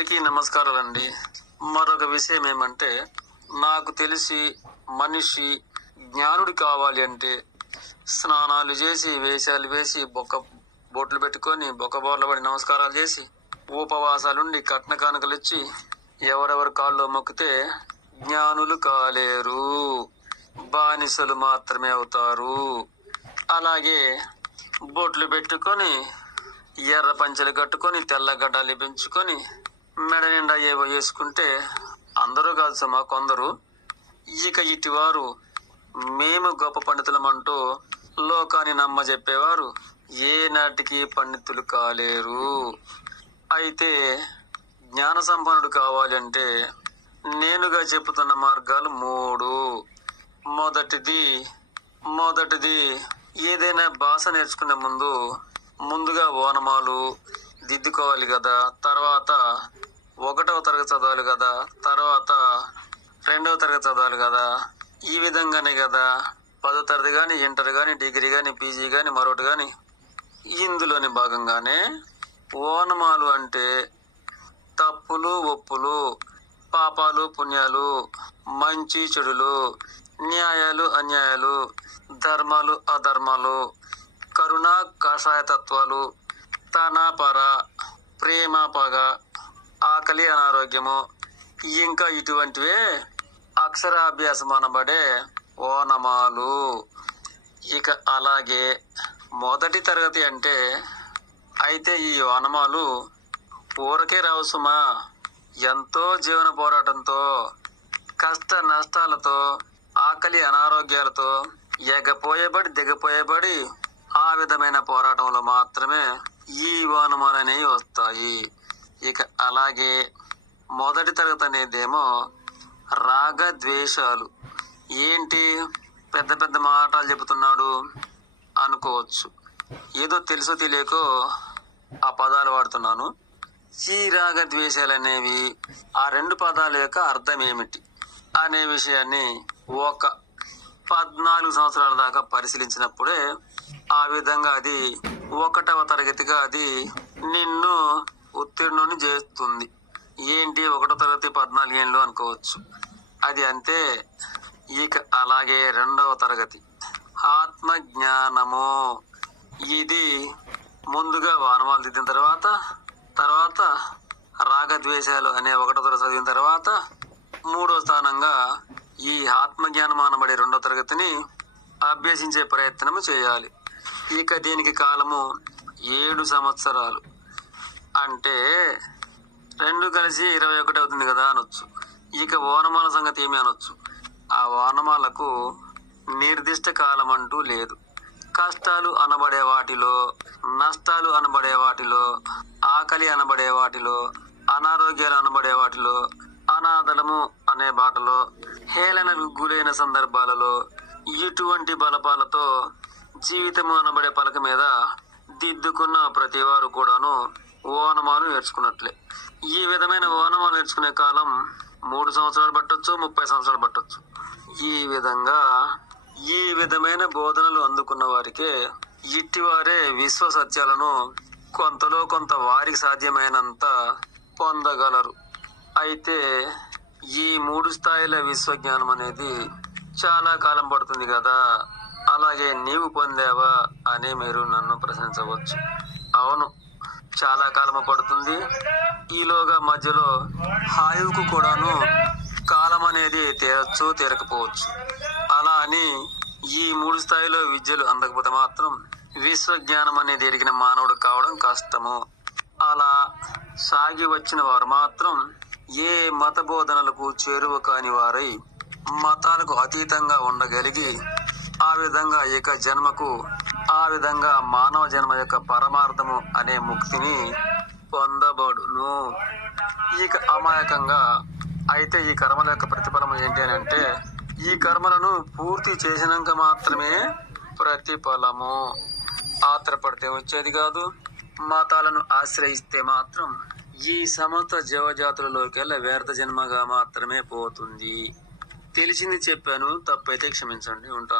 అందరికీ నమస్కారాలండి. మరొక విషయం ఏమంటే నాకు తెలిసి మనిషి జ్ఞానుడు కావాలి అంటే స్నానాలు చేసి వేషాలు వేసి బొక్క బొట్లు పెట్టుకొని బొక్క బోర్లు పడి నమస్కారాలు చేసి ఉపవాసాలుండి కట్న కానుకలు ఇచ్చి ఎవరెవరి కాళ్ళు మొక్కితే జ్ఞానులు కాలేరు. బానిసలు మాత్రమే అవుతారు. అలాగే బొట్లు పెట్టుకొని ఎర్ర పంచలు కట్టుకొని తెల్లగడ్డలు పెంచుకొని మెడ నిండా ఏవో వేసుకుంటే అందరూ కాదు సమా కొందరు. ఇక ఇటివారు మేము గొప్ప పండితులమంటూ లోకాన్ని నమ్మ చెప్పేవారు ఏనాటికి పండితులు కాలేరు. అయితే జ్ఞాన సంపన్నుడు కావాలంటే నేనుగా చెబుతున్న మార్గాలు మూడు. మొదటిది మొదటిది ఏదైనా భాష నేర్చుకునే ముందు ముందుగా ఓనమాలు దిద్దుకోవాలి కదా. తర్వాత ఒకటవ తరగతి చదవాలి కదా తర్వాత రెండవ తరగతి చదవాలి కదా ఈ విధంగానే కదా. పదో తరగతి కానీ ఇంటర్ కానీ డిగ్రీ కానీ పీజీ కానీ మరొకటి కానీ ఇందులోని భాగంగానే ఓనమాలు అంటే తప్పులు ఒప్పులు పాపాలు పుణ్యాలు మంచి చెడులు న్యాయాలు అన్యాయాలు ధర్మాలు అధర్మాలు కరుణ కషాయ తత్వాలు తన పర ప్రేమ పగ ఆకలి అనారోగ్యము ఇంకా ఇటువంటివే అక్షరాభ్యాసం అనబడే ఓనమాలు. ఇక అలాగే మొదటి తరగతి అంటే అయితే ఈ ఓనమాలు ఊరకే రావు సుమా. ఎంతో జీవన పోరాటంతో కష్ట నష్టాలతో ఆకలి అనారోగ్యాలతో ఎగపోయబడి దిగపోయబడి ఆ విధమైన పోరాటంలో మాత్రమే ఈ వానమాలు అనేవి వస్తాయి. ఇక అలాగే మొదటి తరగతి అనేదేమో రాగ ద్వేషాలు ఏంటి? పెద్ద పెద్ద మాటలు చెబుతున్నాడు అనుకోవచ్చు. ఏదో తెలుసో తెలియకో ఆ పదాలు వాడుతున్నాను. ఈ రాగ ద్వేషాలు అనేవి ఆ రెండు పదాల యొక్క అర్థం ఏమిటి అనే విషయాన్ని ఒక పద్నాలుగు సంవత్సరాల దాకా పరిశీలించినప్పుడే ఆ విధంగా అది ఒకటవ తరగతిగా అది నిన్ను ఉత్తీర్ణుని చేస్తుంది. ఏంటి? ఒకటో తరగతి పద్నాలుగు ఏళ్ళు అనుకోవచ్చు. అది అంతే ఇక అలాగే రెండవ తరగతి. ఆత్మ జ్ఞానము ఇది ముందుగా వానమాలు దిద్దిన తర్వాత తర్వాత రాగద్వేషాలు అనే ఒకటో తరగతి చదివిన తర్వాత మూడో స్థానంగా ఈ ఆత్మజ్ఞానం అనబడే రెండో తరగతిని అభ్యసించే ప్రయత్నము చేయాలి. ఇక దీనికి కాలము ఏడు సంవత్సరాలు. అంటే రెండు కలిసి ఇరవై ఒకటి అవుతుంది కదా అనొచ్చు. ఇక ఓనమాల సంగతి ఏమి అనొచ్చు? ఆ ఓనమాలకు నిర్దిష్ట కాలం అంటూ లేదు. కష్టాలు అనబడే వాటిలో నష్టాలు అనబడే వాటిలో ఆకలి అనబడే వాటిలో అనారోగ్యాలు అనబడే వాటిలో అనాథలము అనే బాటలో హేళనకు గురైన సందర్భాలలో ఇటువంటి బలపాలతో జీవితము అనబడే పలక మీద దిద్దుకున్న ప్రతివారు కూడాను ఓనమాలు నేర్చుకున్నట్లే. ఈ విధమైన ఓనమాలు నేర్చుకునే కాలం మూడు సంవత్సరాలు పట్టొచ్చు ముప్పై సంవత్సరాలు పట్టొచ్చు. ఈ విధంగా ఈ విధమైన బోధనలు అందుకున్న వారికే ఇట్టివారే విశ్వ సత్యాలను కొంతలో కొంత వారికి సాధ్యమైనంత పొందగలరు. అయితే ఈ మూడు స్థాయిల విశ్వజ్ఞానం అనేది చాలా కాలం పడుతుంది కదా అలాగే నీవు పొందావా అని మీరు నన్ను ప్రశ్నించవచ్చు. అవును చాలా కాలం పడుతుంది. ఈలోగా మధ్యలో హాయువుకు కూడాను కాలం అనేది తీరచ్చు తీరకపోవచ్చు. అలా అని ఈ మూడు స్థాయిలో విద్యలు అందకపోతే మాత్రం విశ్వజ్ఞానం అనేది ఎరిగిన మానవుడు కావడం కష్టము. అలా సాగి వచ్చిన వారు మాత్రం ఏ మత బోధనలకు చేరువ కాని వారై మతాలకు అతీతంగా ఉండగలిగి ఆ విధంగా ఇక జన్మకు ఆ విధంగా మానవ జన్మ యొక్క పరమార్థము అనే ముక్తిని పొందబడును. ఈ అమాయకంగా అయితే ఈ కర్మల యొక్క ప్రతిఫలం ఏంటి అని అంటే ఈ కర్మలను పూర్తి చేసినాక మాత్రమే ప్రతిఫలము. ఆత్రపడితే వచ్చేది కాదు మతాలను ఆశ్రయిస్తే మాత్రం ఈ సమస్త జీవజాతులలోకెల్లా వ్యర్థ జన్మగా మాత్రమే పోతుంది. తెలిసింది చెప్పాను తప్పైతే క్షమించండి ఉంటాను.